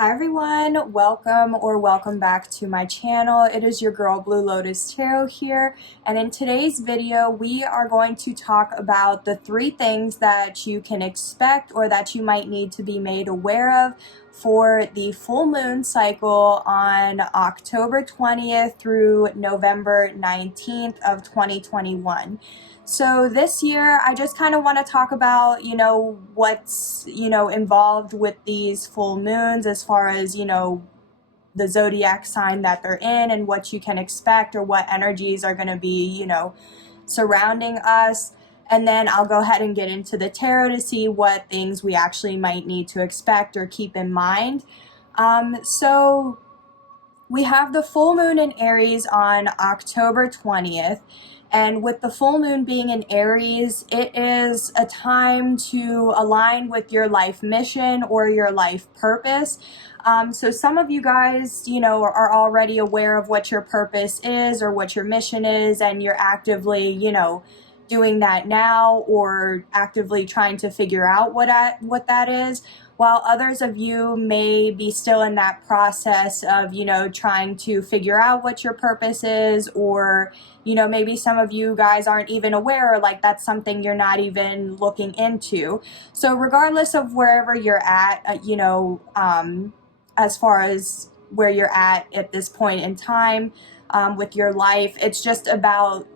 Hi everyone, welcome back to my channel. It is your girl Blue Lotus Tarot here, and in today's video we are going to talk about the 3 things that you can expect or that you might need to be made aware of for the full moon cycle on October 20th through November 19th of 2021. So this year, I just kind of want to talk about, what's, involved with these full moons as far as, the zodiac sign that they're in and what you can expect or what energies are going to be, surrounding us. And then I'll go ahead and get into the tarot to see what things we actually might need to expect or keep in mind. So we have the full moon in Aries on October 20th. And with the full moon being in Aries, it is a time to align with your life mission or your life purpose. So some of you guys, are already aware of what your purpose is or what your mission is, and you're actively, doing that now or actively trying to figure out what that is, while others of you may be still in that process of, trying to figure out what your purpose is, or, maybe some of you guys aren't even aware, like that's something you're not even looking into. So regardless of wherever you're at, as far as where you're at this point in time with your life, it's just about,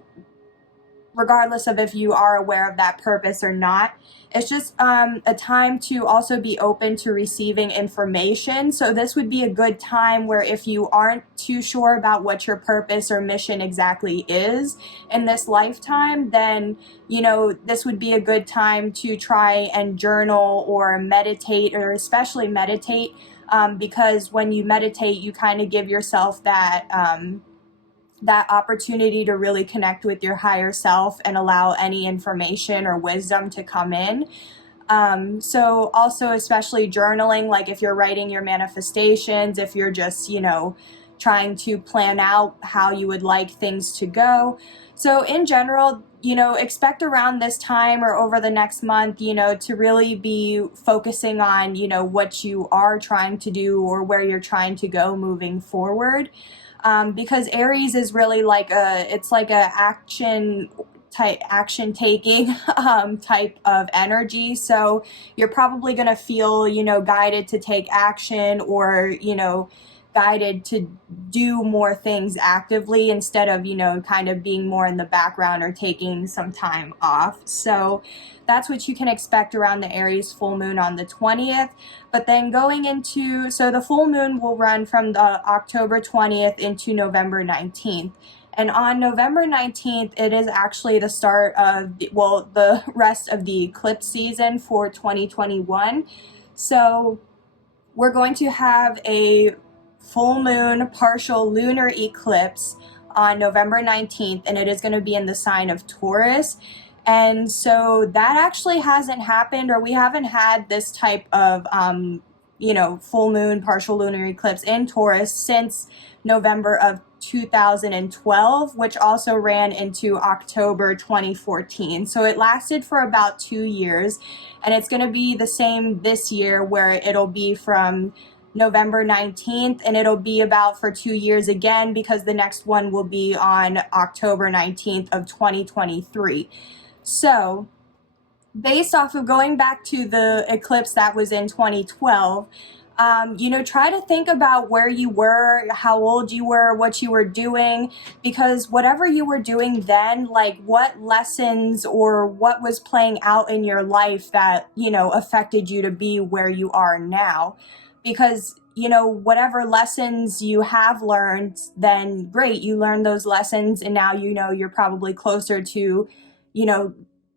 regardless of if you are aware of that purpose or not, it's just a time to also be open to receiving information. So this would be a good time where if you aren't too sure about what your purpose or mission exactly is in this lifetime, then, this would be a good time to try and journal or meditate, or especially meditate, because when you meditate, you kind of give yourself that opportunity to really connect with your higher self and allow any information or wisdom to come in. So also, especially journaling, like if you're writing your manifestations, if you're just, trying to plan out how you would like things to go. So in general, expect around this time or over the next month, to really be focusing on, what you are trying to do or where you're trying to go moving forward. Because Aries is really like it's like a action taking type of energy. So you're probably going to feel, guided to take action, or, guided to do more things actively instead of, kind of being more in the background or taking some time off. So that's what you can expect around the Aries full moon on the 20th. But then going into, so the full moon will run from the October 20th into November 19th. And on November 19th, it is actually the start of, the rest of the eclipse season for 2021. So we're going to have a full moon partial lunar eclipse on November 19th, and it is going to be in the sign of Taurus. And so that actually hasn't happened, or we haven't had this type of, full moon partial lunar eclipse in Taurus since November of 2012, which also ran into October 2014. So it lasted for about 2 years, and it's going to be the same this year, where it'll be from November 19th, and it'll be about for 2 years again, because the next one will be on October 19th of 2023. So based off of going back to the eclipse that was in 2012, try to think about where you were, how old you were, what you were doing, because whatever you were doing then, like what lessons or what was playing out in your life that, affected you to be where you are now. Because, whatever lessons you have learned, then great, you learned those lessons, and now, you're probably closer to,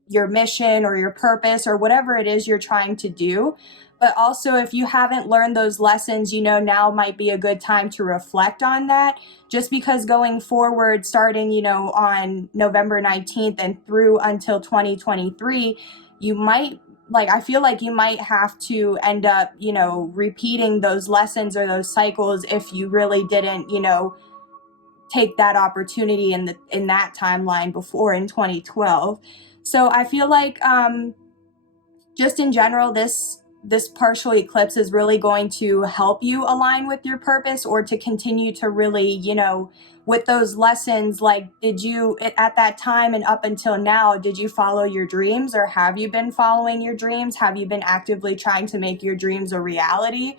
your mission or your purpose or whatever it is you're trying to do. But also, if you haven't learned those lessons, now might be a good time to reflect on that, just because going forward, starting, on November 19th and through until 2023, you might, I feel like you might have to end up, repeating those lessons or those cycles if you really didn't, take that opportunity in that timeline before in 2012. So I feel like just in general, this this partial eclipse is really going to help you align with your purpose, or to continue to really, you know, with those lessons, like, did you, at that time and up until now, did you follow your dreams, or have you been following your dreams? Have you been actively trying to make your dreams a reality?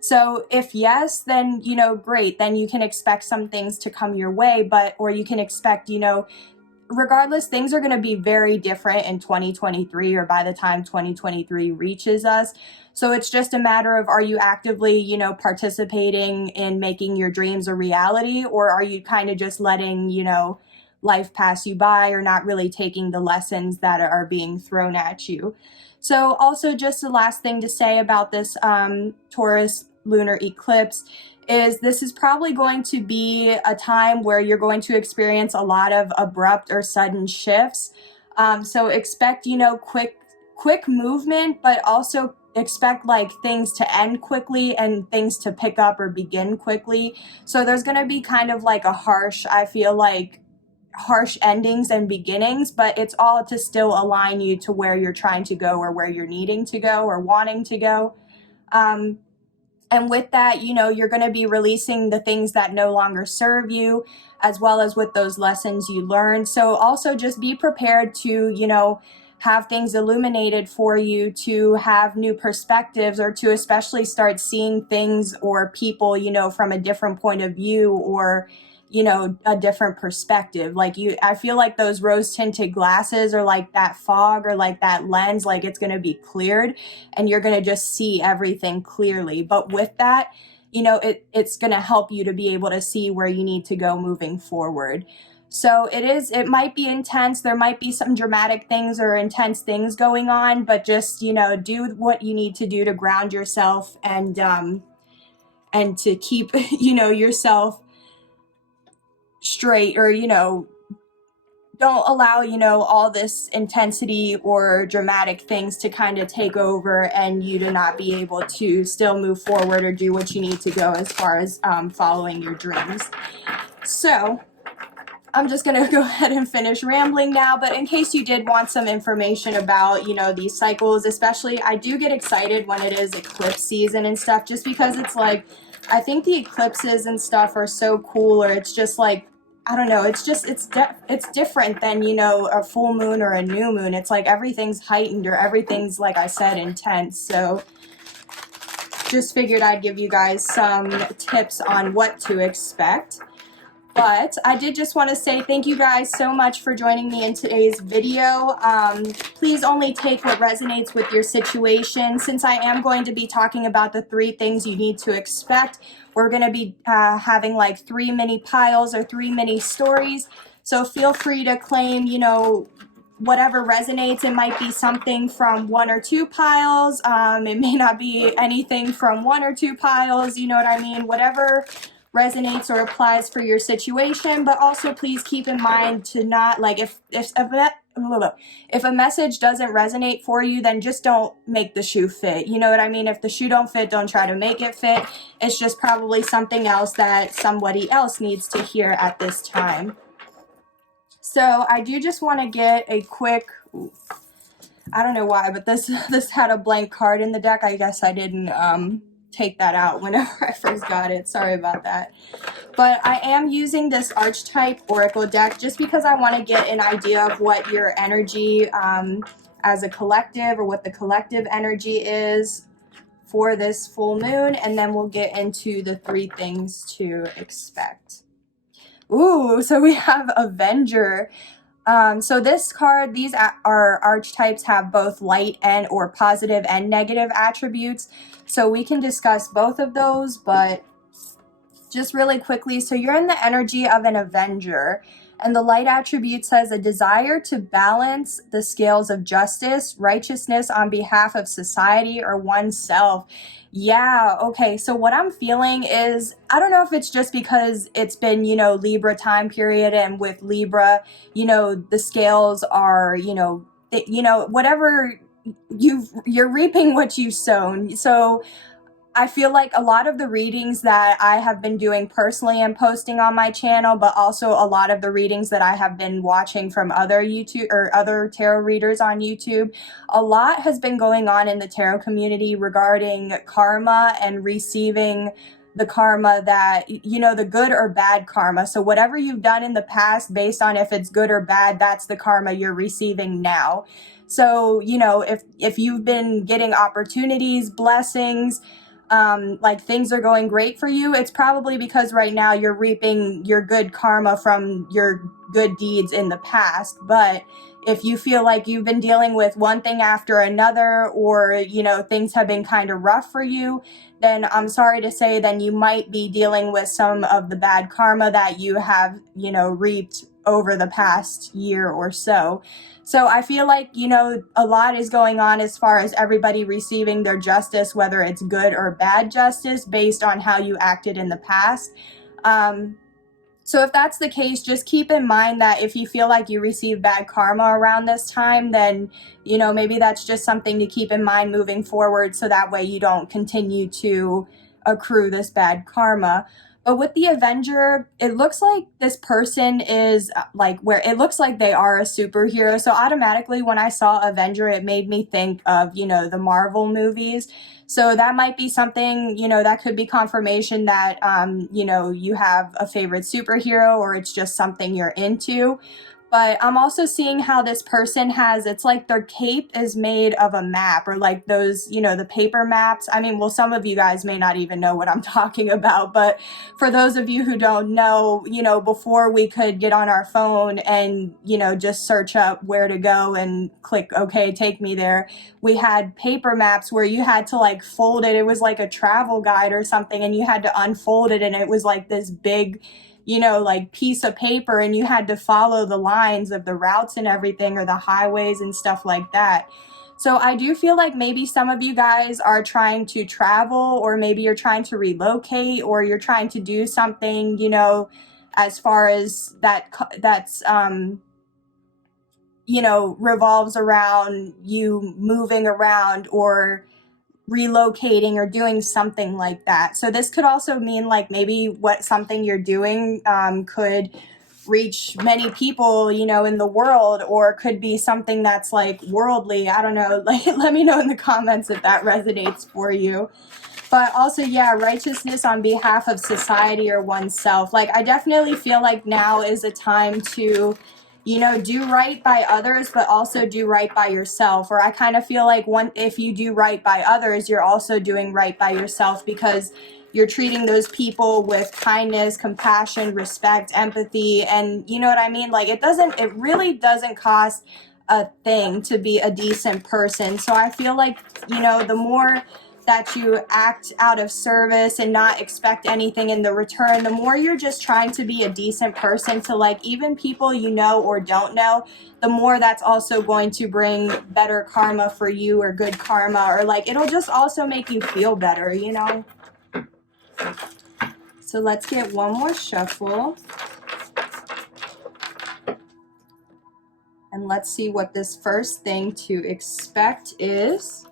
So if yes, then, you know, great, then you can expect some things to come your way, or you can expect, you know, regardless, things are going to be very different in 2023, or by the time 2023 reaches us. So it's just a matter of, are you actively, you know, participating in making your dreams a reality, or are you kind of just letting, you know, life pass you by, or not really taking the lessons that are being thrown at you? So also, just the last thing to say about this Taurus lunar eclipse is this is probably going to be a time where you're going to experience a lot of abrupt or sudden shifts. So expect, you know, quick movement, but also expect like things to end quickly and things to pick up or begin quickly. So there's going to be kind of like I feel like harsh endings and beginnings, but it's all to still align you to where you're trying to go, or where you're needing to go or wanting to go. And with that, you know, you're going to be releasing the things that no longer serve you, as well as with those lessons you learned. So also just be prepared to, you know, have things illuminated for you, to have new perspectives, or to especially start seeing things or people, you know, from a different point of view, or, you know, a different perspective. Like I feel like those rose tinted glasses, or like that fog, or like that lens, like it's going to be cleared and you're going to just see everything clearly. But with that, you know, it's going to help you to be able to see where you need to go moving forward. So it might be intense. There might be some dramatic things or intense things going on, but just, you know, do what you need to do to ground yourself, and to keep, you know, yourself straight, or, you know, don't allow, you know, all this intensity or dramatic things to kind of take over, and you to not be able to still move forward or do what you need to go as far as following your dreams. So I'm just going to go ahead and finish rambling now, but in case you did want some information about, you know, these cycles, especially, I do get excited when it is eclipse season and stuff, just because it's like, I think the eclipses and stuff are so cool, or it's just like, I don't know, it's just, it's different than, you know, a full moon or a new moon. It's like everything's heightened, or everything's, like I said, intense. So just figured I'd give you guys some tips on what to expect. But I did just want to say thank you guys so much for joining me in today's video. Please only take what resonates with your situation. Since I am going to be talking about the 3 things you need to expect, we're going to be having like 3 mini piles, or 3 mini stories. So feel free to claim, you know, whatever resonates. It might be something from 1 or 2 piles. It may not be anything from 1 or 2 piles. You know what I mean? Whatever resonates or applies for your situation. But also please keep in mind to not, like, if a message doesn't resonate for you, then just don't make the shoe fit. You know what I mean? If the shoe don't fit, don't try to make it fit. It's just probably something else that somebody else needs to hear at this time. So I do just want to get a quick, I don't know why, but this had a blank card in the deck. I guess I didn't take that out whenever I first got it. Sorry about that. But I am using this archetype oracle deck just because I want to get an idea of what your energy as a collective, or what the collective energy is for this full moon, and then we'll get into the 3 things to expect. Ooh, so we have Avenger. So this card, these are archetypes, have both light and or positive and negative attributes. So we can discuss both of those, but just really quickly. So you're in the energy of an Avenger, and the light attribute says a desire to balance the scales of justice, righteousness on behalf of society or oneself. Yeah, okay, so what I'm feeling is, I don't know if it's just because it's been, you know, Libra time period, and with Libra, you know, the scales are, you know, whatever you're reaping what you've sown. So I feel like a lot of the readings that I have been doing personally and posting on my channel, but also a lot of the readings that I have been watching from other YouTube or other tarot readers on YouTube, a lot has been going on in the tarot community regarding karma and receiving the karma that, you know, the good or bad karma. So whatever you've done in the past, based on if it's good or bad, that's the karma you're receiving now. So, you know, if you've been getting opportunities, blessings, like things are going great for you, it's probably because right now you're reaping your good karma from your good deeds in the past. But if you feel like you've been dealing with one thing after another, or, you know, things have been kind of rough for you, then I'm sorry to say, then you might be dealing with some of the bad karma that you have, you know, reaped over the past year or so. So I feel like, you know, a lot is going on as far as everybody receiving their justice, whether it's good or bad justice, based on how you acted in the past. So if that's the case, just keep in mind that if you feel like you receive bad karma around this time, then, you know, maybe that's just something to keep in mind moving forward, so that way you don't continue to accrue this bad karma. But with the Avenger, it looks like this person is like, where it looks like they are a superhero. So automatically when I saw Avenger, it made me think of, you know, the Marvel movies. So that might be something, you know, that could be confirmation that, you know, you have a favorite superhero, or it's just something you're into. But I'm also seeing how this person has, it's like their cape is made of a map, or like those, you know, the paper maps. I mean, well, some of you guys may not even know what I'm talking about, but for those of you who don't know, you know, before we could get on our phone and, you know, just search up where to go and click, okay, take me there, we had paper maps where you had to like fold it. It was like a travel guide or something, and you had to unfold it, and it was like this big, you know, like piece of paper, and you had to follow the lines of the routes and everything, or the highways and stuff like that. So I do feel like maybe some of you guys are trying to travel, or maybe you're trying to relocate, or you're trying to do something, you know, as far as that's you know, revolves around you moving around or relocating or doing something like that. So this could also mean like maybe what something you're doing could reach many people, you know, in the world, or could be something that's like worldly. I don't know. Like, let me know in the comments if that resonates for you. But also, yeah, righteousness on behalf of society or oneself. Like, I definitely feel like now is a time to, you know, do right by others, but also do right by yourself. Or I kind of feel like if you do right by others, you're also doing right by yourself, because you're treating those people with kindness, compassion, respect, empathy. And you know what I mean? Like, it really doesn't cost a thing to be a decent person. So I feel like, you know, the more that you act out of service and not expect anything in the return, the more you're just trying to be a decent person to like even people you know or don't know, the more that's also going to bring better karma for you, or good karma, or like it'll just also make you feel better, you know? So let's get one more shuffle. And let's see what this first thing to expect is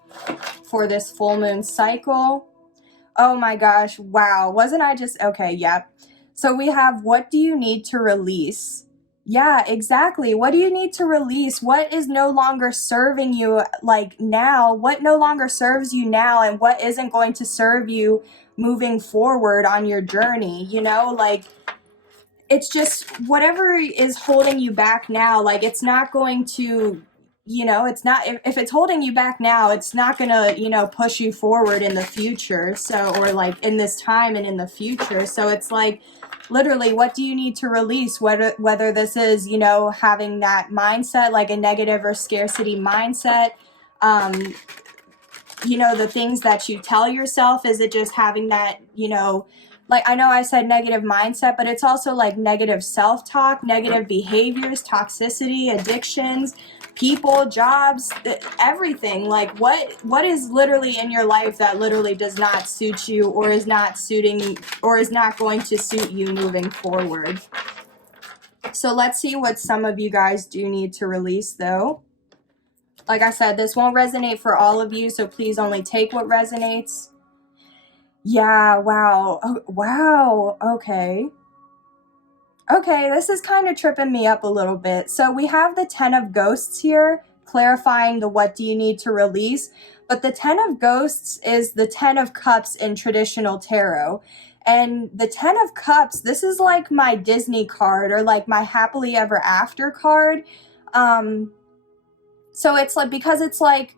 for this full moon cycle. Oh my gosh, wow. Wasn't I just, okay, yep. So we have, what do you need to release? Yeah, exactly. What do you need to release? What is no longer serving you like now? What no longer serves you now, and what isn't going to serve you moving forward on your journey, you know? Like, it's just whatever is holding you back now, like it's not going to, you know, it's not, if it's holding you back now, it's not gonna, you know, push you forward in the future. So, or like in this time and in the future. So it's like, literally, what do you need to release? Whether this is, you know, having that mindset, like a negative or scarcity mindset, you know, the things that you tell yourself, is it just having that, you know, like I know I said negative mindset, but it's also like negative self-talk, negative behaviors, toxicity, addictions, people, jobs, everything. Like what is literally in your life that literally does not suit you, or is not suiting, or is not going to suit you moving forward. So let's see what some of you guys do need to release though. Like I said, this won't resonate for all of you, so please only take what resonates. Yeah, wow. Oh, wow. Okay. Okay, this is kind of tripping me up a little bit. So we have the 10 of Ghosts here, clarifying the what do you need to release. But the 10 of Ghosts is the 10 of Cups in traditional tarot. And the 10 of Cups, this is like my Disney card or like my happily ever after card. So it's like, because it's like,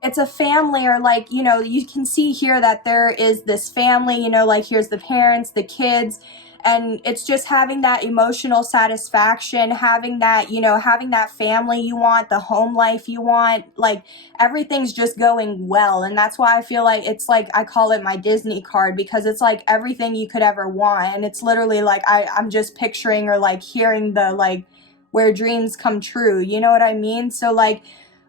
it's a family, or like, you know, you can see here that there is this family, you know, like here's the parents, the kids, and it's just having that emotional satisfaction, having that, you know, having that family you want, the home life you want, like everything's just going well. And that's why I feel like it's like, I call it my Disney card, because it's like everything you could ever want. And it's literally like, I'm just picturing or like hearing the like where dreams come true, you know what I mean? So like,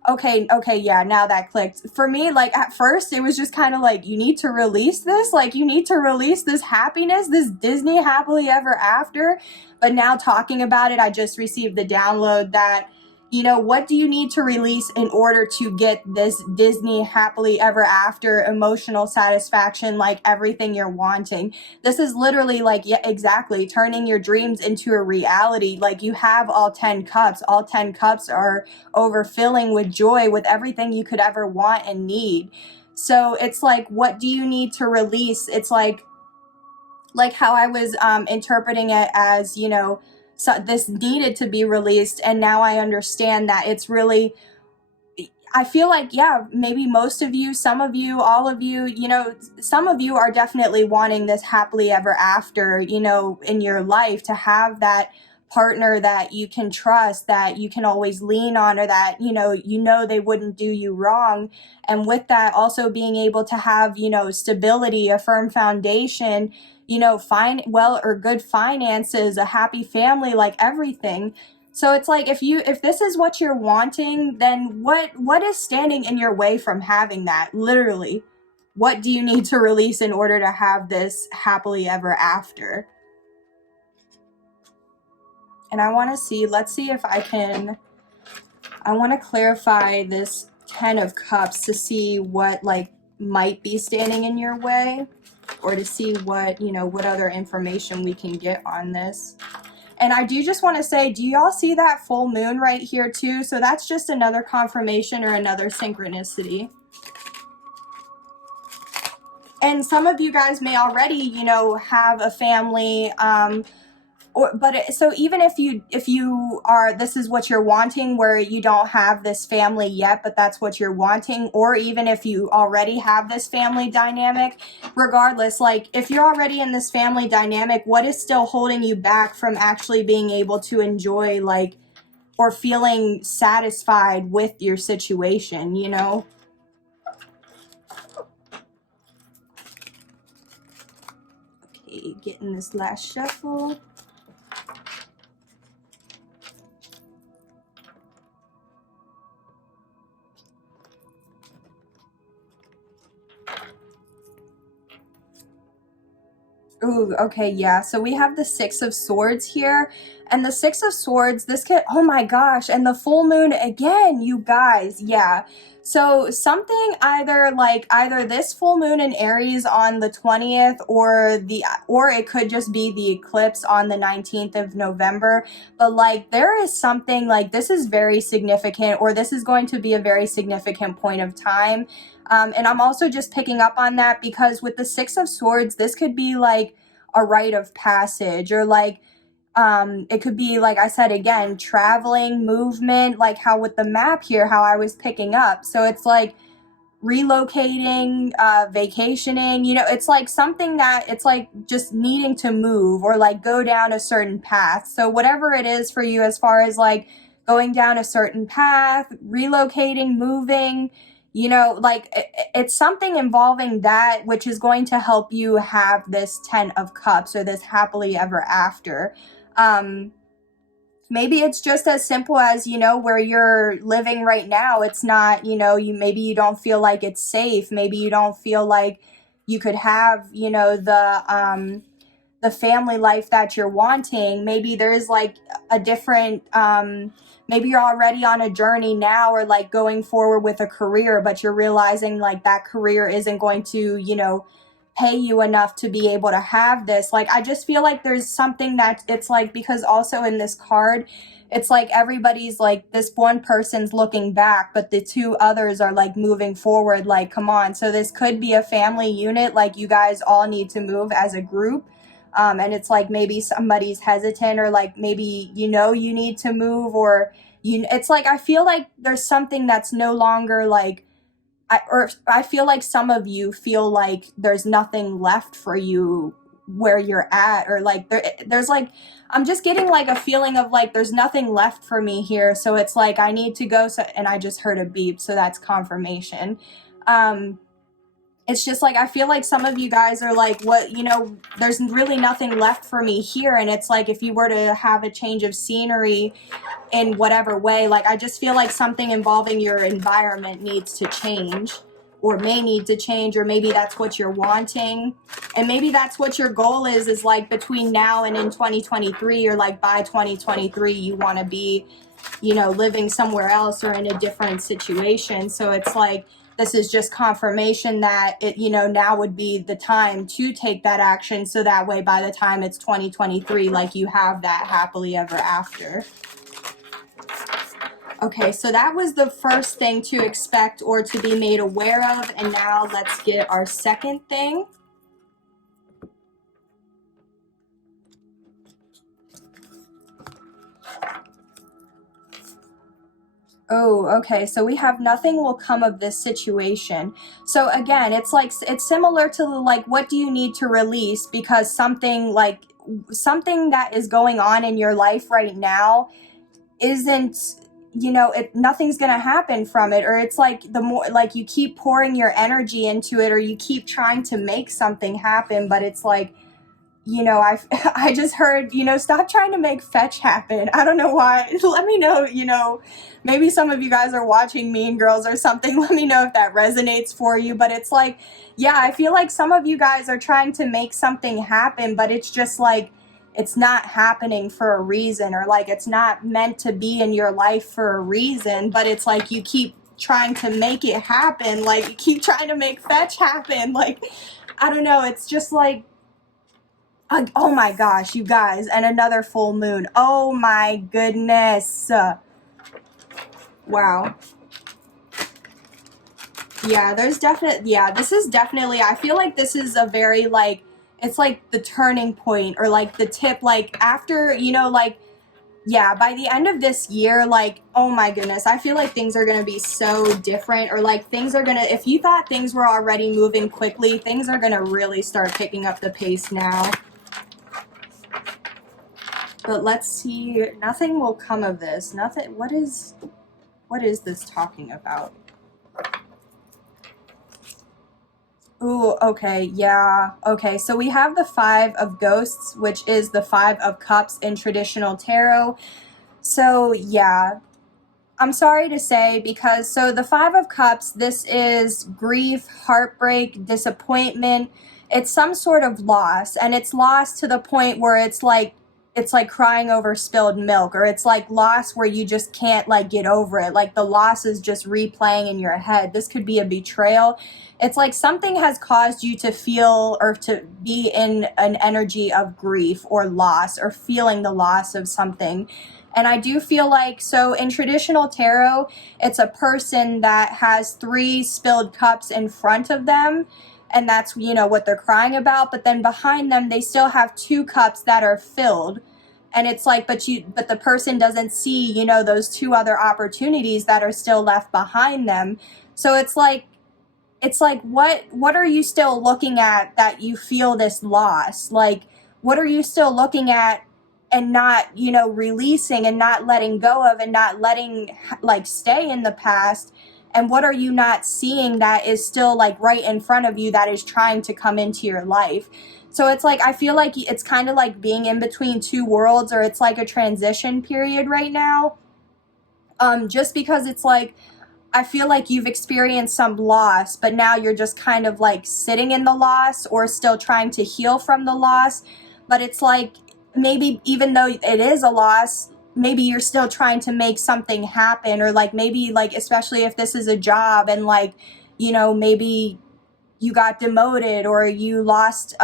okay, yeah, now that clicked. For me, like at first it was just kind of like, you need to release this, like you need to release this happiness, this Disney happily ever after. But now talking about it, I just received the download that, you know, what do you need to release in order to get this Disney happily ever after emotional satisfaction, like everything you're wanting? This is literally like, yeah, exactly, turning your dreams into a reality. Like you have all 10 cups. All 10 cups are overfilling with joy, with everything you could ever want and need. So it's like, what do you need to release? It's like how I was interpreting it as, you know, so this needed to be released, and now I understand that it's really, I feel like, yeah, maybe most of you, some of you, all of you, you know, some of you are definitely wanting this happily ever after, you know, in your life, to have that partner that you can trust, that you can always lean on, or that, you know, they wouldn't do you wrong. And with that, also being able to have, you know, stability, a firm foundation, you know, good finances, a happy family, like everything. So it's like, if this is what you're wanting, then what is standing in your way from having that? Literally, what do you need to release in order to have this happily ever after? And I want to see, let's see if I want to clarify this 10 of Cups to see what like might be standing in your way, or to see what, you know, what other information we can get on this. And I do just want to say, do y'all see that full moon right here too? So that's just another confirmation or another synchronicity. And some of you guys may already, you know, have a family, so even if you are, this is what you're wanting, where you don't have this family yet, but that's what you're wanting, or even if you already have this family dynamic, regardless, like if you're already in this family dynamic, what is still holding you back from actually being able to enjoy, like, or feeling satisfied with your situation, you know? Okay, getting this last shuffle. Ooh, okay, yeah. So we have the Six of Swords here. And the Six of Swords, this could, oh my gosh, and the full moon again, you guys, yeah. So something either this full moon in Aries on the 20th, or it could just be the eclipse on the 19th of November. But like there is something like, this is very significant, or this is going to be a very significant point of time. And I'm also just picking up on that because with the Six of Swords, this could be like a rite of passage, or like it could be, like I said, again, traveling, movement, like how with the map here, how I was picking up. So it's like relocating, vacationing, you know, it's like something that it's like just needing to move or like go down a certain path. So whatever it is for you, as far as like going down a certain path, relocating, moving, you know, like it's something involving that, which is going to help you have this 10 of Cups, or this happily ever after. Maybe it's just as simple as, you know, where you're living right now, it's not, you know, maybe you don't feel like it's safe. Maybe you don't feel like you could have, you know, the family life that you're wanting. Maybe there's like a different, maybe you're already on a journey now, or like going forward with a career, but you're realizing like that career isn't going to, you know, pay you enough to be able to have this. Like, I just feel like there's something that it's like, because also in this card, it's like everybody's like, this one person's looking back, but the two others are like moving forward. Like, come on. So this could be a family unit. Like, you guys all need to move as a group. And it's like maybe somebody's hesitant, or like maybe, you know, you need to move, or it's like, I feel like there's something that's no longer like, I feel like some of you feel like there's nothing left for you where you're at, or like there's like, I'm just getting like a feeling of like there's nothing left for me here, so it's like I need to go. So, and I just heard a beep, so that's confirmation. It's just like, I feel like some of you guys are like, what, you know, there's really nothing left for me here. And it's like, if you were to have a change of scenery in whatever way, like, I just feel like something involving your environment needs to change, or may need to change, or maybe that's what you're wanting. And maybe that's what your goal is like between now and in 2023, or like by 2023, you want to be, you know, living somewhere else or in a different situation. So it's like, this is just confirmation that it, you know, now would be the time to take that action. So that way, by the time it's 2023, like, you have that happily ever after. Okay, so that was the first thing to expect or to be made aware of. And now let's get our second thing. Oh, okay. So we have nothing will come of this situation. So again, it's like, it's similar to like, what do you need to release? Because something like, something that is going on in your life right now isn't, you know, nothing's gonna happen from it. Or it's like, the more like you keep pouring your energy into it, or you keep trying to make something happen, but it's like, you know, I just heard, you know, stop trying to make fetch happen. I don't know why. Let me know, you know, maybe some of you guys are watching Mean Girls or something. Let me know if that resonates for you. But it's like, yeah, I feel like some of you guys are trying to make something happen, but it's just like, it's not happening for a reason, or like, it's not meant to be in your life for a reason, but it's like, you keep trying to make it happen. Like, you keep trying to make fetch happen. Like, I don't know. It's just like, oh my gosh, you guys, and another full moon. Oh my goodness. Wow. Yeah, there's this is definitely, I feel like this is a very like, it's like the turning point, or like the tip, like after, you know, like, yeah, by the end of this year, like, oh my goodness, I feel like things are going to be so different, or like things are going to, if you thought things were already moving quickly, things are going to really start picking up the pace now. But let's see, nothing will come of this. Nothing, what is this talking about? Ooh, okay, yeah. Okay, so we have the Five of Ghosts, which is the Five of Cups in traditional tarot. So, yeah. I'm sorry to say, because, so the Five of Cups, this is grief, heartbreak, disappointment. It's some sort of loss, and it's lost to the point where it's like crying over spilled milk, or it's like loss where you just can't like get over it. Like, the loss is just replaying in your head. This could be a betrayal. It's like something has caused you to feel, or to be in an energy of grief or loss, or feeling the loss of something. And I do feel like, so in traditional tarot, it's a person that has 3 spilled cups in front of them, and that's, you know, what they're crying about. But then behind them, they still have 2 cups that are filled. And it's like, but the person doesn't see, you know, those 2 other opportunities that are still left behind them. So it's like, what are you still looking at that you feel this loss? Like, what are you still looking at and not, you know, releasing and not letting go of, and not letting like stay in the past? And what are you not seeing that is still like right in front of you, that is trying to come into your life? So it's like, I feel like it's kind of like being in between 2 worlds, or it's like a transition period right now. Just because it's like, I feel like you've experienced some loss, but now you're just kind of like sitting in the loss, or still trying to heal from the loss. But it's like, maybe even though it is a loss, maybe you're still trying to make something happen, or like maybe like, especially if this is a job, and like, you know, maybe you got demoted or you lost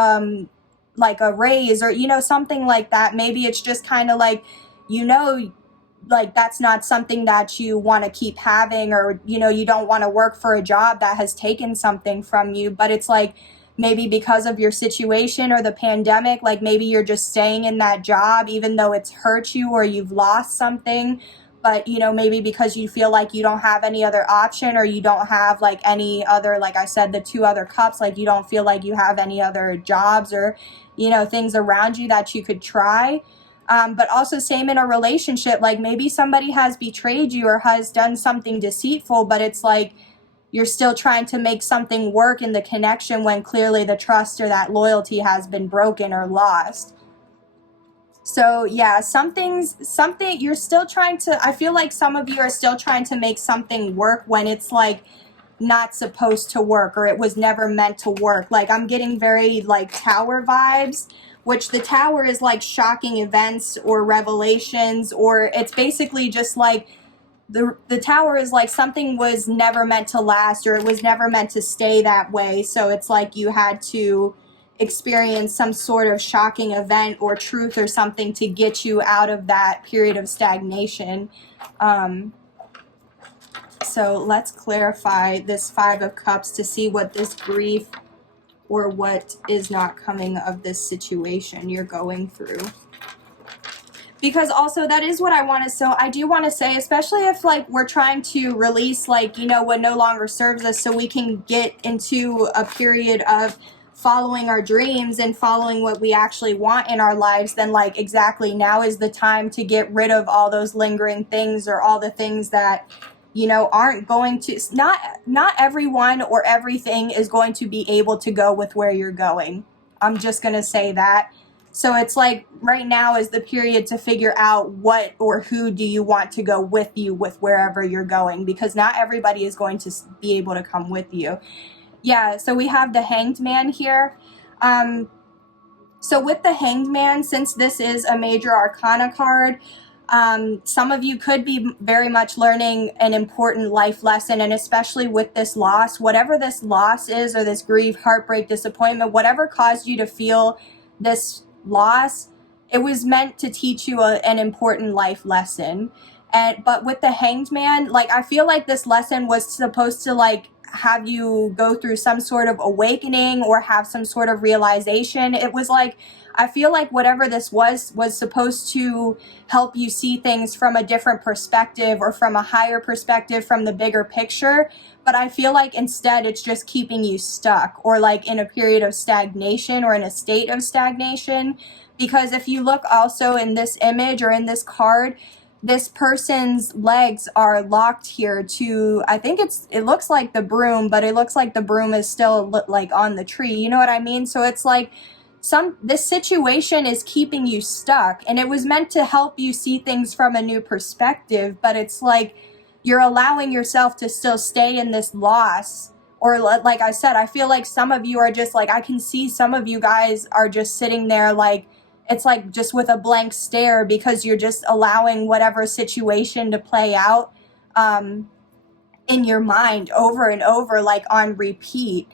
like a raise or, you know, something like that. Maybe it's just kind of like, you know, like that's not something that you want to keep having, or, you know, you don't want to work for a job that has taken something from you. But it's like, maybe because of your situation or the pandemic, like maybe you're just staying in that job even though it's hurt you or you've lost something. But, you know, maybe because you feel like you don't have any other option, or you don't have like any other, like I said, the 2 other cups, like you don't feel like you have any other jobs or, you know, things around you that you could try. But also same in a relationship, like maybe somebody has betrayed you or has done something deceitful, but it's like you're still trying to make something work in the connection when clearly the trust or that loyalty has been broken or lost. So yeah, something you're still trying to, I feel like some of you are still trying to make something work when it's like not supposed to work, or it was never meant to work. Like I'm getting very like Tower vibes, which the Tower is like shocking events or revelations, or it's basically just like the Tower is like something was never meant to last, or it was never meant to stay that way. So it's like you had to experience some sort of shocking event or truth or something to get you out of that period of stagnation. So let's clarify this 5 of Cups to see what this grief or what is not coming of this situation you're going through. Because also that is what I want to, so I do want to say, especially if like we're trying to release like, you know, what no longer serves us, so we can get into a period of following our dreams and following what we actually want in our lives, then like exactly now is the time to get rid of all those lingering things, or all the things that, you know, aren't going to, not everyone or everything is going to be able to go with where you're going. I'm just going to say that. So it's like right now is the period to figure out what or who do you want to go with you with wherever you're going, because not everybody is going to be able to come with you. Yeah, so we have the Hanged Man here. So with the Hanged Man, since this is a major arcana card, some of you could be very much learning an important life lesson, and especially with this loss, whatever this loss is, or this grief, heartbreak, disappointment, whatever caused you to feel this loss, it was meant to teach you an important life lesson. But with the Hanged Man, like I feel like this lesson was supposed to like have you go through some sort of awakening or have some sort of realization. It was like, I feel like whatever this was supposed to help you see things from a different perspective, or from a higher perspective, from the bigger picture. But I feel like instead it's just keeping you stuck, or like in a period of stagnation, or in a state of stagnation. Because if you look also in this image or in this card, this person's legs are locked here to, I think it looks like the broom, but it looks like the broom is still like on the tree. You know what I mean? So it's like this situation is keeping you stuck, and it was meant to help you see things from a new perspective, but it's like you're allowing yourself to still stay in this loss. Or like I said, I feel like some of you are just like, I can see some of you guys are just sitting there like, it's like just with a blank stare, because you're just allowing whatever situation to play out in your mind over and over, like on repeat.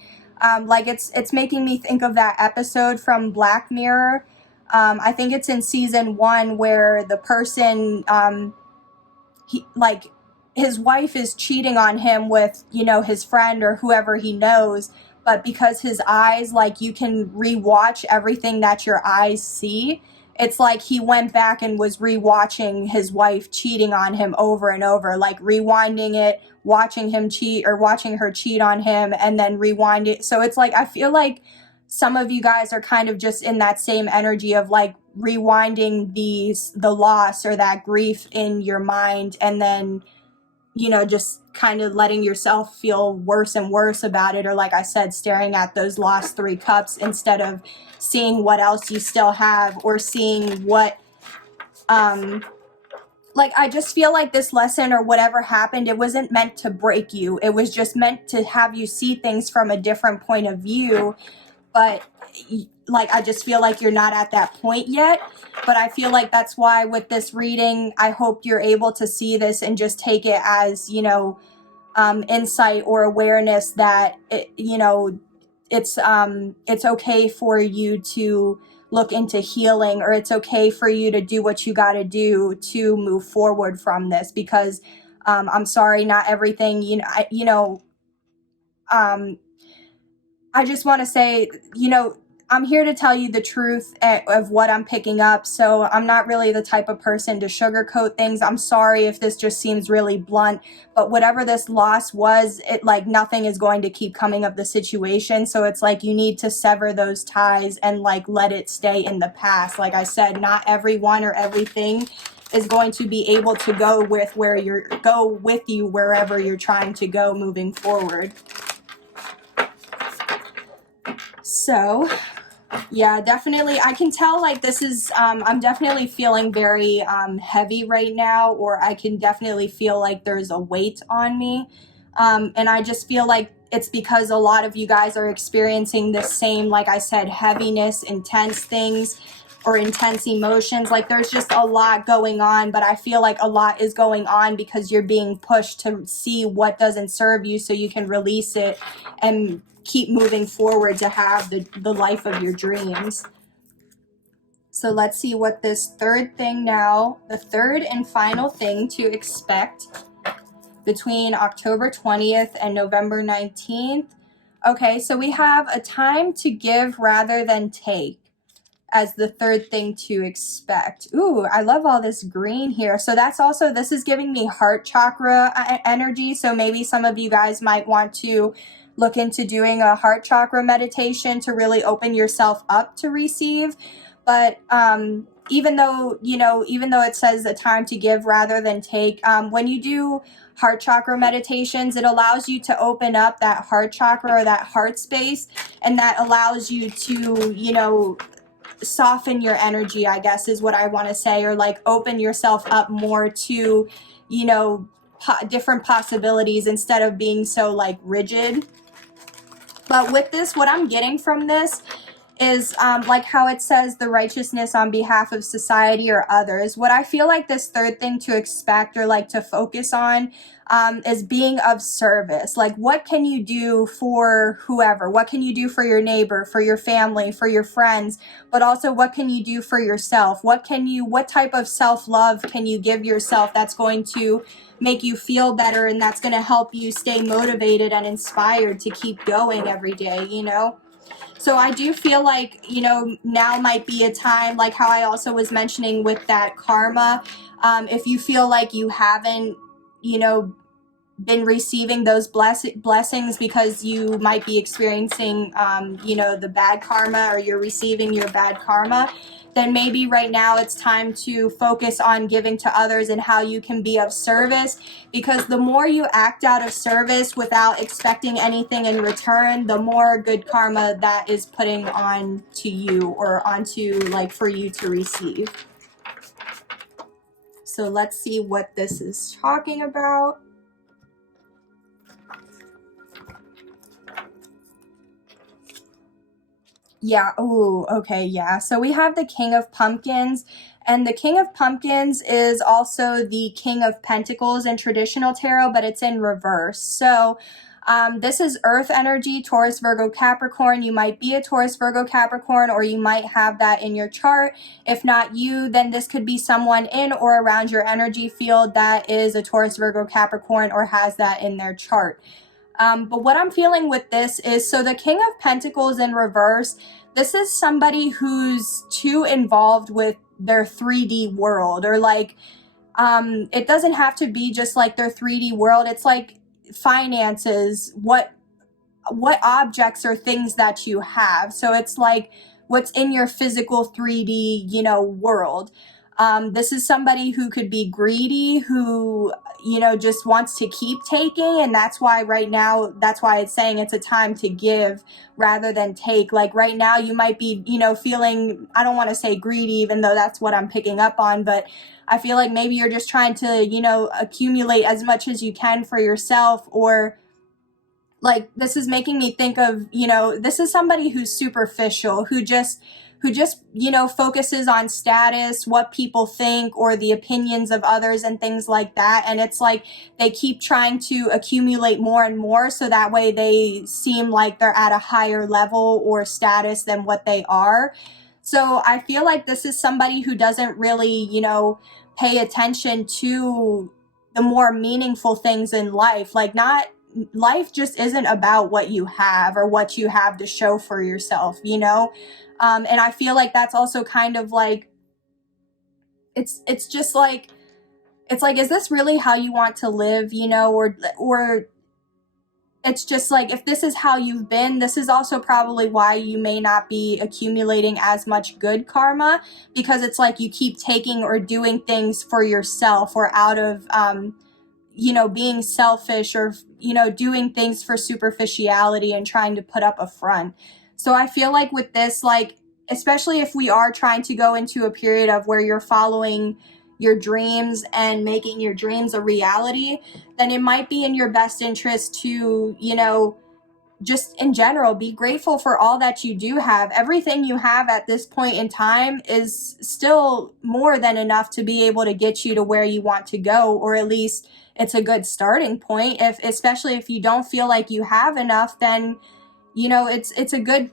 Like it's making me think of that episode from Black Mirror. I think it's in season 1 where the person, he like his wife is cheating on him with, you know, his friend or whoever he knows, but because his eyes, like you can rewatch everything that your eyes see, it's like he went back and was rewatching his wife cheating on him over and over, like rewinding it, watching him cheat or watching her cheat on him, and then rewind it. So it's like, I feel like some of you guys are kind of just in that same energy of like rewinding the loss or that grief in your mind, and then, you know, just kind of letting yourself feel worse and worse about it, or like I said, staring at those lost 3 cups instead of seeing what else you still have, or seeing what like I just feel like this lesson or whatever happened, it wasn't meant to break you. It was just meant to have you see things from a different point of view. But like I just feel like you're not at that point yet. But I feel like that's why with this reading, I hope you're able to see this and just take it as, you know, insight or awareness that it, you know, it's okay for you to look into healing, or it's okay for you to do what you got to do to move forward from this, because I'm sorry, not everything, I just want to say, I'm here to tell you the truth of what I'm picking up. So I'm not really the type of person to sugarcoat things. I'm sorry if this just seems really blunt, but whatever this loss was, it like nothing is going to keep coming of the situation. So it's like you need to sever those ties and like let it stay in the past. Like I said, not everyone or everything is going to be able to go with you wherever you're trying to go moving forward. So yeah, definitely. I can tell like this is, I'm definitely feeling very heavy right now, or I can definitely feel like there's a weight on me. And I just feel like it's because a lot of you guys are experiencing the same, like I said, heaviness, intense things, or intense emotions. Like there's just a lot going on, but I feel like a lot is going on because you're being pushed to see what doesn't serve you so you can release it and keep moving forward to have the life of your dreams. So let's see what this third thing now, the third and final thing to expect between October 20th and November 19th. Okay, so we have a time to give rather than take as the third thing to expect. Ooh, I love all this green here. So that's also, this is giving me heart chakra energy. So maybe some of you guys might want to look into doing a heart chakra meditation to really open yourself up to receive. But even though it says a time to give rather than take, when you do heart chakra meditations, it allows you to open up that heart chakra or that heart space, and that allows you to, soften your energy, I guess is what I want to say, or like open yourself up more to, different possibilities instead of being so like rigid. But with this, what I'm getting from this is like how it says the righteousness on behalf of society or others. What I feel like this third thing to expect or like to focus on is being of service. Like what can you do for whoever? What can you do for your neighbor, for your family, for your friends? But also what can you do for yourself? What type of self-love can you give yourself that's going to make you feel better, and that's going to help you stay motivated and inspired to keep going every day, So I do feel like, now might be a time, like how I also was mentioning with that karma. If you feel like you haven't, been receiving those blessings because you might be experiencing, the bad karma, or you're receiving your bad karma, then maybe right now it's time to focus on giving to others and how you can be of service. Because the more you act out of service without expecting anything in return, the more good karma that is putting on to you, or onto like for you to receive. So let's see what this is talking about. Yeah, oh, okay, yeah. So we have the King of Pumpkins, and the King of Pumpkins is also the King of Pentacles in traditional tarot, but it's in reverse. So this is Earth energy, Taurus, Virgo, Capricorn. You might be a Taurus, Virgo, Capricorn, or you might have that in your chart. If not you, then this could be someone in or around your energy field that is a Taurus, Virgo, Capricorn, or has that in their chart. But what I'm feeling with this is, so the King of Pentacles in reverse, this is somebody who's too involved with their 3D world, or like, it doesn't have to be just like their 3D world. It's like finances, what objects or things that you have. So it's like what's in your physical 3D, world. This is somebody who could be greedy, who, just wants to keep taking. And that's why right now, that's why it's saying it's a time to give rather than take. Like right now you might be, feeling, I don't want to say greedy, even though that's what I'm picking up on, but I feel like maybe you're just trying to, accumulate as much as you can for yourself. Or like, this is making me think of, this is somebody who's superficial, who just who just, you know, focuses on status, what people think, or the opinions of others and things like that. And it's like they keep trying to accumulate more and more so that way they seem like they're at a higher level or status than what they are. So I feel like this is somebody who doesn't really, you know, pay attention to the more meaningful things in life. Like, not, life just isn't about what you have or what you have to show for yourself, you know? And I feel like that's also kind of like, it's just like, it's like, is this really how you want to live, you know? Or it's just like, if this is how you've been, this is also probably why you may not be accumulating as much good karma, because it's like you keep taking or doing things for yourself or out of, you know, being selfish or, you know, doing things for superficiality and trying to put up a front. So I feel like with this, like, especially if we are trying to go into a period of where you're following your dreams and making your dreams a reality, then it might be in your best interest to, you know, just in general, be grateful for all that you do have. Everything you have at this point in time is still more than enough to be able to get you to where you want to go, or at least it's a good starting point. Especially if you don't feel like you have enough, then, you know, it's a good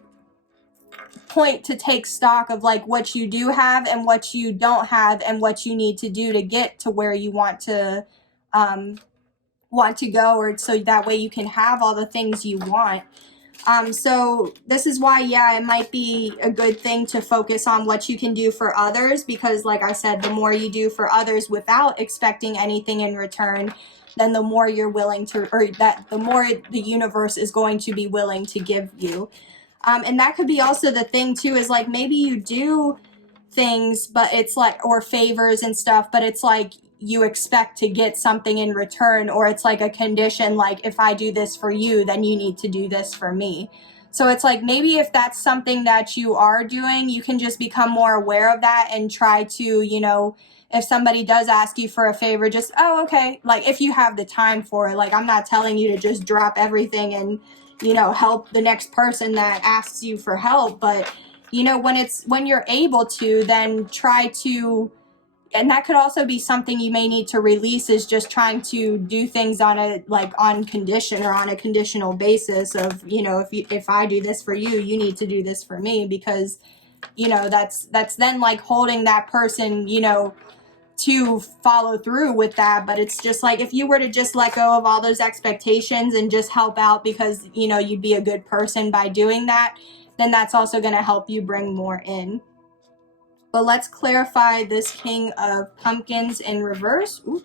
point to take stock of like what you do have and what you don't have and what you need to do to get to where you want to go, or so that way you can have all the things you want. So this is why, yeah, it might be a good thing to focus on what you can do for others, because like I said, the more you do for others without expecting anything in return, then the more you're willing to, or that the more the universe is going to be willing to give you. And that could be also the thing too, is like maybe you do things, but it's like, or favors and stuff, but it's like you expect to get something in return, or it's like a condition, like if I do this for you, then you need to do this for me. So it's like maybe if that's something that you are doing, you can just become more aware of that and try to, you know, if somebody does ask you for a favor, just, oh, okay, like if you have the time for it. Like, I'm not telling you to just drop everything and, you know, help the next person that asks you for help, but you know, when you're able to, then try to, and that could also be something you may need to release, is just trying to do things on a, like, on condition or on a conditional basis of, you know, if I do this for you, you need to do this for me, because, you know, that's then like holding that person, you know, to follow through with that. But it's just like, if you were to just let go of all those expectations and just help out because, you know, you'd be a good person by doing that, then that's also going to help you bring more in. But let's clarify this King of Pumpkins in reverse. Ooh.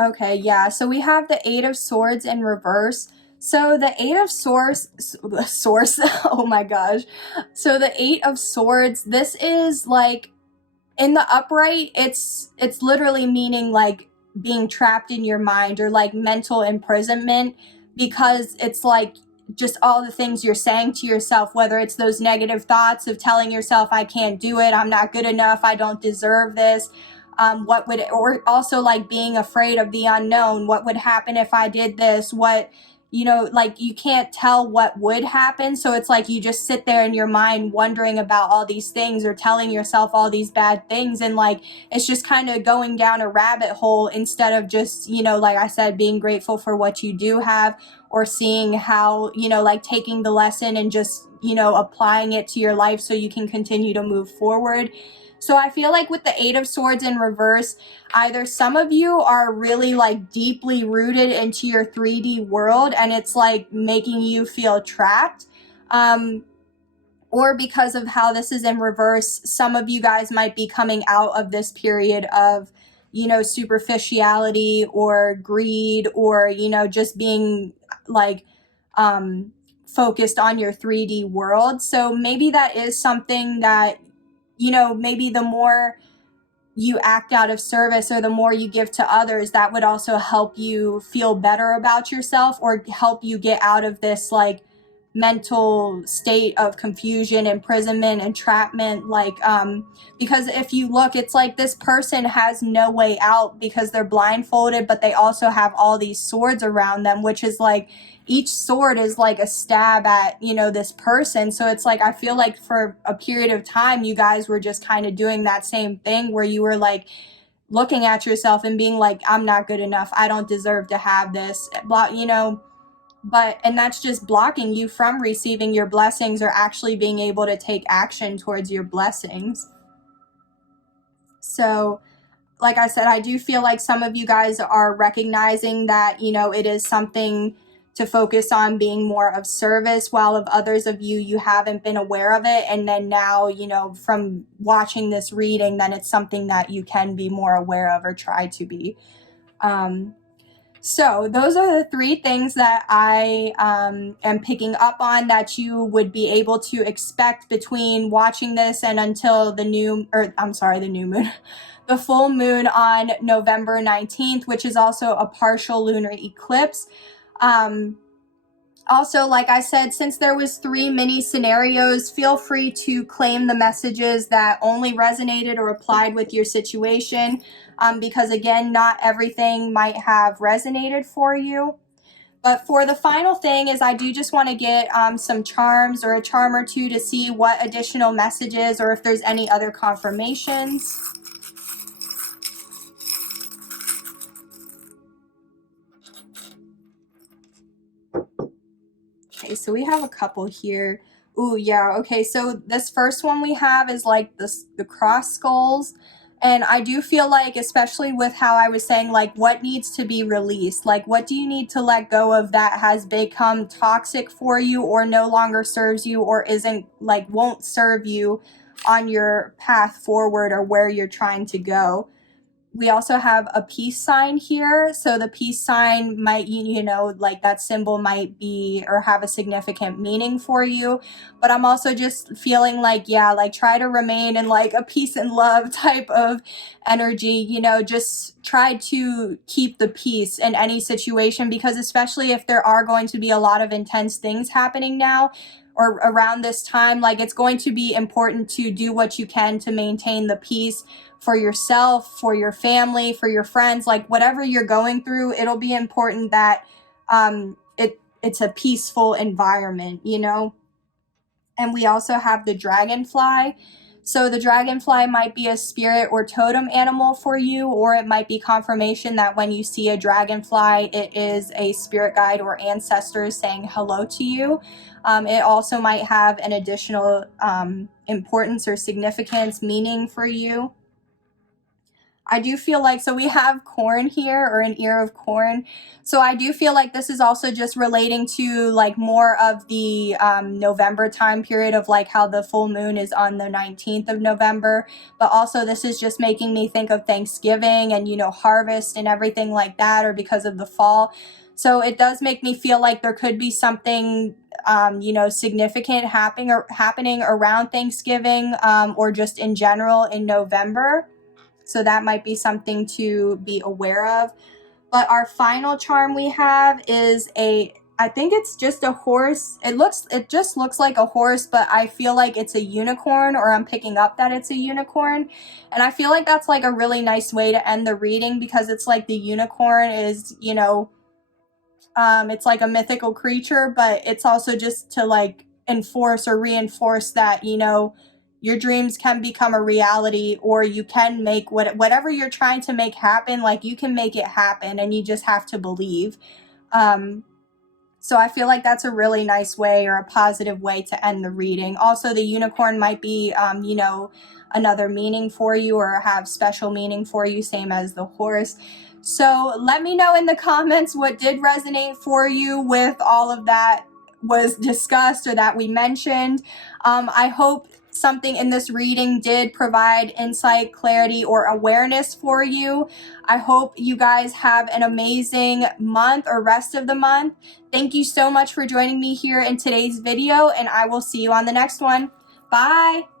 Okay, yeah, so we have the Eight of Swords in reverse. So the Eight of Swords, oh my gosh. So the Eight of Swords, this is like, in the upright, it's literally meaning like being trapped in your mind, or like mental imprisonment, because it's like just all the things you're saying to yourself, whether it's those negative thoughts of telling yourself, I can't do it, I'm not good enough, I don't deserve this. What would, or also like being afraid of the unknown. What would happen if I did this? What, you know, like you can't tell what would happen. So it's like you just sit there in your mind wondering about all these things, or telling yourself all these bad things. And like, it's just kind of going down a rabbit hole, instead of just, you know, like I said, being grateful for what you do have, or seeing how, you know, like taking the lesson and just, you know, applying it to your life so you can continue to move forward. So I feel like with the Eight of Swords in reverse, either some of you are really like deeply rooted into your 3D world and it's like making you feel trapped. Or because of how this is in reverse, some of you guys might be coming out of this period of, you know, superficiality or greed, or, you know, just being like focused on your 3D world. So maybe that is something that, you know, maybe the more you act out of service or the more you give to others, that would also help you feel better about yourself, or help you get out of this like mental state of confusion, imprisonment, entrapment, like because if you look, it's like this person has no way out because they're blindfolded, but they also have all these swords around them, which is like each sword is like a stab at, you know, this person. So it's like I feel like for a period of time you guys were just kind of doing that same thing where you were like looking at yourself and being like, I'm not good enough, I don't deserve to have this, blah, you know. But, and that's just blocking you from receiving your blessings or actually being able to take action towards your blessings. So, like I said, I do feel like some of you guys are recognizing that, you know, it is something to focus on being more of service, while of others of you, you haven't been aware of it. And then now, you know, from watching this reading, then it's something that you can be more aware of or try to be. So those are the 3 things that I am picking up on that you would be able to expect between watching this and until the the full moon on November 19th, which is also a partial lunar eclipse. Also, like I said, since there was 3 mini scenarios, feel free to claim the messages that only resonated or applied with your situation, because again, not everything might have resonated for you. But for the final thing is I do just want to get some charms or a charm or 2 to see what additional messages or if there's any other confirmations. Okay, so we have a couple here. Ooh, yeah, okay, so this first one we have is like the cross skulls. And I do feel like, especially with how I was saying, like, what needs to be released? Like, what do you need to let go of that has become toxic for you or no longer serves you or isn't, like, won't serve you on your path forward or where you're trying to go? We also have a peace sign here. So the peace sign might, you know, like that symbol might be or have a significant meaning for you. But I'm also just feeling like, yeah, like try to remain in like a peace and love type of energy, you know, just try to keep the peace in any situation, because especially if there are going to be a lot of intense things happening now or around this time, like it's going to be important to do what you can to maintain the peace for yourself, for your family, for your friends, like whatever you're going through, it'll be important that it's a peaceful environment, you know. And we also have the dragonfly. So the dragonfly might be a spirit or totem animal for you, or it might be confirmation that when you see a dragonfly, it is a spirit guide or ancestor saying hello to you. It also might have an additional importance or significance, meaning for you. I do feel like, so we have corn here, or an ear of corn. So I do feel like this is also just relating to like more of the November time period of like how the full moon is on the 19th of November. But also this is just making me think of Thanksgiving and, you know, harvest and everything like that, or because of the fall. So it does make me feel like there could be something you know, significant happening around Thanksgiving or just in general in November. So that might be something to be aware of. But our final charm we have is I think it's just a horse. It just looks like a horse, but I feel like it's a unicorn, or I'm picking up that it's a unicorn. And I feel like that's like a really nice way to end the reading, because it's like the unicorn is, you know, it's like a mythical creature, but it's also just to like enforce or reinforce that, you know, your dreams can become a reality, or you can make whatever you're trying to make happen, like you can make it happen, and you just have to believe. So I feel like that's a really nice way or a positive way to end the reading. Also, the unicorn might be, you know, another meaning for you or have special meaning for you, same as the horse. So let me know in the comments what did resonate for you with all of that was discussed or that we mentioned. I hope something in this reading did provide insight, clarity, or awareness for you. I hope you guys have an amazing month or rest of the month. Thank you so much for joining me here in today's video, and I will see you on the next one. Bye!